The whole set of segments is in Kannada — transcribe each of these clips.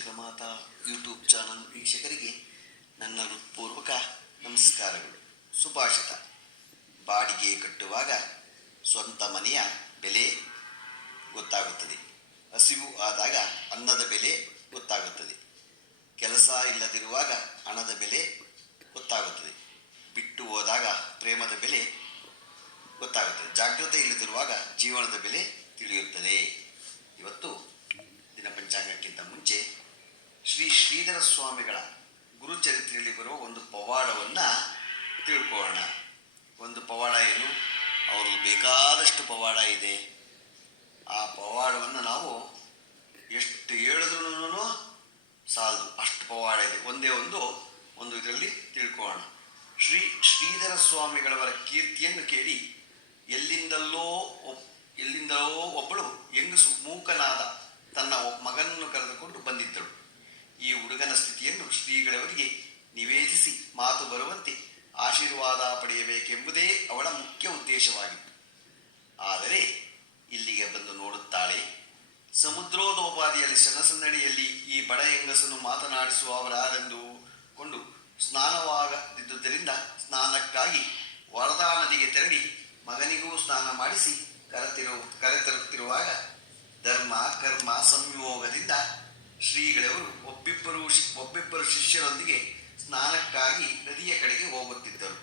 ಚಕ್ರಮಾತಾ ಯೂಟ್ಯೂಬ್ ಚಾನಲ್ ವೀಕ್ಷಕರಿಗೆ ನನ್ನ ಹೃತ್ಪೂರ್ವಕ ನಮಸ್ಕಾರಗಳು. ಸುಭಾಷಿತ: ಬಾಡಿಗೆ ಕಟ್ಟುವಾಗ ಸ್ವಂತ ಮನೆಯ ಬೆಲೆ ಗೊತ್ತಾಗುತ್ತದೆ. ಹಸಿವು ಆದಾಗ ಅನ್ನದ ಬೆಲೆ ಗೊತ್ತಾಗುತ್ತದೆ. ಕೆಲಸ ಇಲ್ಲದಿರುವಾಗ ಹಣದ ಬೆಲೆ ಗೊತ್ತಾಗುತ್ತದೆ. ಬಿಟ್ಟು ಹೋದಾಗ ಪ್ರೇಮದ ಬೆಲೆ ಗೊತ್ತಾಗುತ್ತದೆ. ಜಾಗ್ರತೆ ಇಲ್ಲದಿರುವಾಗ ಜೀವನದ ಬೆಲೆ ತಿಳಿಯುತ್ತದೆ. ಇವತ್ತು ದಿನ ಪಂಚಾಂಗಕ್ಕಿಂತ ಮುಂಚೆ ಶ್ರೀ ಶ್ರೀಧರ ಸ್ವಾಮಿಗಳ ಗುರುಚರಿತ್ರೆಯಲ್ಲಿ ಬರುವ ಒಂದು ಪವಾಡವನ್ನು ತಿಳ್ಕೊಳ್ಳೋಣ. ಒಂದು ಪವಾಡ ಏನು? ಅವರು ಬೇಕಾದಷ್ಟು ಪವಾಡ ಇದೆ. ಆ ಪವಾಡವನ್ನು ನಾವು ಎಷ್ಟು ಹೇಳಿದ್ರೂ ಸಾಲದು, ಅಷ್ಟು ಪವಾಡ ಇದೆ. ಒಂದೇ ಒಂದು ಇದರಲ್ಲಿ ತಿಳ್ಕೊಳ್ಳೋಣ. ಶ್ರೀ ಶ್ರೀಧರ ಸ್ವಾಮಿಗಳವರ ಕೀರ್ತಿಯನ್ನು ಕೇಳಿ ಎಲ್ಲಿಂದಲೋ ಒಬ್ಬಳು ಹೆಂಗಸು ಮೂಕನಾದ ತನ್ನ ಮಗನನ್ನು ಕರೆದುಕೊಂಡು ಬಂದಿದ್ದಳು. ಈ ಹುಡುಗನ ಸ್ಥಿತಿಯನ್ನು ಶ್ರೀಗಳವರಿಗೆ ನಿವೇದಿಸಿ ಮಾತು ಬರುವಂತೆ ಆಶೀರ್ವಾದ ಪಡೆಯಬೇಕೆಂಬುದೇ ಅವಳ ಮುಖ್ಯ ಉದ್ದೇಶವಾಗಿತ್ತು. ಆದರೆ ಇಲ್ಲಿಗೆ ಬಂದು ನೋಡುತ್ತಾಳೆ, ಸಮುದ್ರೋದೋಪಾದಿಯಲ್ಲಿ ಸನಸನ್ನಡಿಯಲ್ಲಿ ಈ ಬಡ ಹೆಂಗಸನ್ನು ಮಾತನಾಡಿಸುವವರಾರೆಂದು ಕೊಂಡು ಸ್ನಾನವಾಗದಿದ್ದುದರಿಂದ ಸ್ನಾನಕ್ಕಾಗಿ ವರದಾ ನದಿಗೆ ತೆರಳಿ ಮಗನಿಗೂ ಸ್ನಾನ ಮಾಡಿಸಿ ಕರೆತರುತ್ತಿರುವಾಗ ಧರ್ಮ ಕರ್ಮ ಸಂಯೋಗದಿಂದ ಶ್ರೀಗಳವರು ಒಬ್ಬಿಬ್ಬರು ಶಿಷ್ಯರೊಂದಿಗೆ ಸ್ನಾನಕ್ಕಾಗಿ ನದಿಯ ಕಡೆಗೆ ಹೋಗುತ್ತಿದ್ದರು.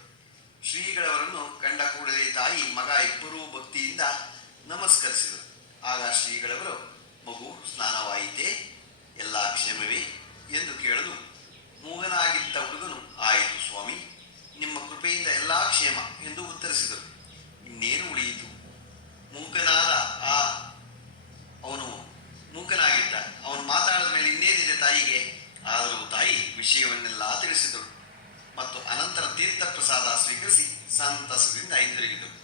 ಶ್ರೀಗಳವರನ್ನು ಕಂಡ ಕೂಡಲೇ ತಾಯಿ ಮಗ ಇಬ್ಬರೂ ಭಕ್ತಿಯಿಂದ ನಮಸ್ಕರಿಸಿದರು. ಆಗ ಶ್ರೀಗಳವರು, ಮಗು ಸ್ನಾನವಾಯಿತೇ? ಎಲ್ಲ ಕ್ಷೇಮವೇ ಎಂದು ಕೇಳಲು ಮೂಗನಾಗಿದ್ದ ಹುಡುಗನು, ಆಯಿತು ಸ್ವಾಮಿ, ನಿಮ್ಮ ಕೃಪೆಯಿಂದ ಎಲ್ಲ ಕ್ಷೇಮ ಎಂದು ಉತ್ತರಿಸಿದರು. ಇನ್ನೇನು ಉಳಿಯಿತು? ಅವನು ಮಾತಾಡಿದ ಮೇಲೆ ಇನ್ನೇನಿದೆ ತಾಯಿಗೆ? ಆದರೂ ತಾಯಿ ವಿಷಯವನ್ನೆಲ್ಲ ತಿಳಿಸಿದಳು ಮತ್ತು ಅನಂತರ ತೀರ್ಥ ಪ್ರಸಾದ ಸ್ವೀಕರಿಸಿ ಸಂತಸದಿಂದ ಹಿಂದಿರುಗಿದರು.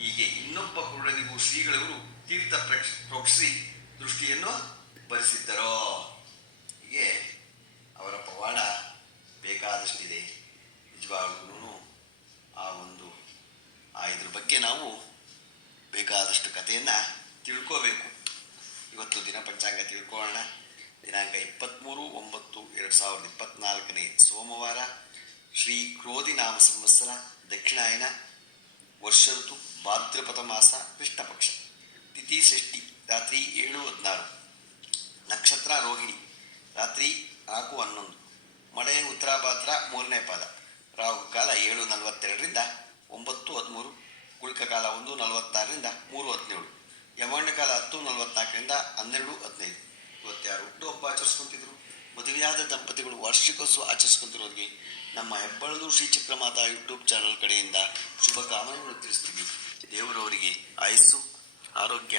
ಹೀಗೆ ಇನ್ನೊಬ್ಬ ಕುರುಡನಿಗೂ ಶ್ರೀಗಳವರು ತೀರ್ಥ ಪ್ರೋಕ್ಷಿಸಿ ದೃಷ್ಟಿಯನ್ನು ಭರಿಸಿದ್ದರೋ. ಹೀಗೆ ಅವರ ಪವಾಡ ಬೇಕಾದಷ್ಟಿದೆ. ನಿಜವಾಗ್ಲೂ ಇದ್ರ ಬಗ್ಗೆ ನಾವು ಬೇಕಾದಷ್ಟು ಕಥೆಯನ್ನು ತಿಳ್ಕೋಬೇಕು. ಇವತ್ತು ದಿನ ಪಂಚಾಂಗ ತಿಳ್ಕೊಳ್ಳೋಣ. ದಿನಾಂಕ 23/9/2024 ಸೋಮವಾರ, ಶ್ರೀ ಕ್ರೋಧಿ ನಾಮ ಸಂವತ್ಸರ, ದಕ್ಷಿಣಾಯನ, ವರ್ಷ ಋತು ಭಾದ್ರಪದ ಮಾಸ, ಕೃಷ್ಣ ಪಕ್ಷ, ತಿಥಿ ಷಷ್ಠಿ, ರಾತ್ರಿ 7:16, ನಕ್ಷತ್ರ ರೋಹಿಣಿ, ರಾತ್ರಿ 4:11, ಮಳೆ ಉತ್ತರಾಭಾದ್ರ 3ನೇ ಪಾದ, ರಾಹುಕಾಲ 7:42ರಿಂದ 9:13, ಗುಳಿಕ ಕಾಲ 1:46ರಿಂದ 3:17, ಯಮಗಂಡ ಕಾಲ 10:44ರಿಂದ 12:15. ಇವತ್ತು ಯಾರು ಹುಟ್ಟುಹಬ್ಬ ಆಚರಿಸ್ಕೊತಿದ್ರು, ಮದುವೆಯಾದ ದಂಪತಿಗಳು ವಾರ್ಷಿಕೋತ್ಸವ ಆಚರಿಸ್ಕೊತಿರೋರಿಗೆ ನಮ್ಮ ಹೆಬ್ಬಳದು ಶ್ರೀ ಚಕ್ರಮಾತಾ ಯೂಟ್ಯೂಬ್ ಚಾನಲ್ ಕಡೆಯಿಂದ ಶುಭ ಕಾಮನೆಗಳು ತಿಳಿಸ್ತೀವಿ. ದೇವರವರಿಗೆ ಆಯಸ್ಸು, ಆರೋಗ್ಯ,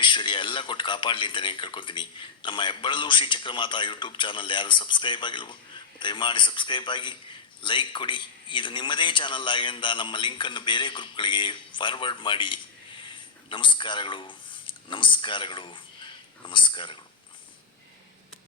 ಐಶ್ವರ್ಯ ಎಲ್ಲ ಕೊಟ್ಟು ಕಾಪಾಡಲಿ ಅಂತಲೇ ಕೇಳ್ಕೊತೀನಿ. ನಮ್ಮ ಹೆಬ್ಬಳದು ಶ್ರೀ ಚಕ್ರಮಾತಾ ಯೂಟ್ಯೂಬ್ ಚಾನಲ್ ಯಾರು ಸಬ್ಸ್ಕ್ರೈಬ್ ಆಗಿಲ್ವೋ ದಯಮಾಡಿ ಸಬ್ಸ್ಕ್ರೈಬ್ ಆಗಿ, ಲೈಕ್ ಕೊಡಿ. ಇದು ನಿಮ್ಮದೇ ಚಾನಲ್ ಆಗಿಂದ ನಮ್ಮ ಲಿಂಕನ್ನು ಬೇರೆ ಗ್ರೂಪ್ಗಳಿಗೆ ಫಾರ್ವರ್ಡ್ ಮಾಡಿ. ನಮಸ್ಕಾರಗಳು.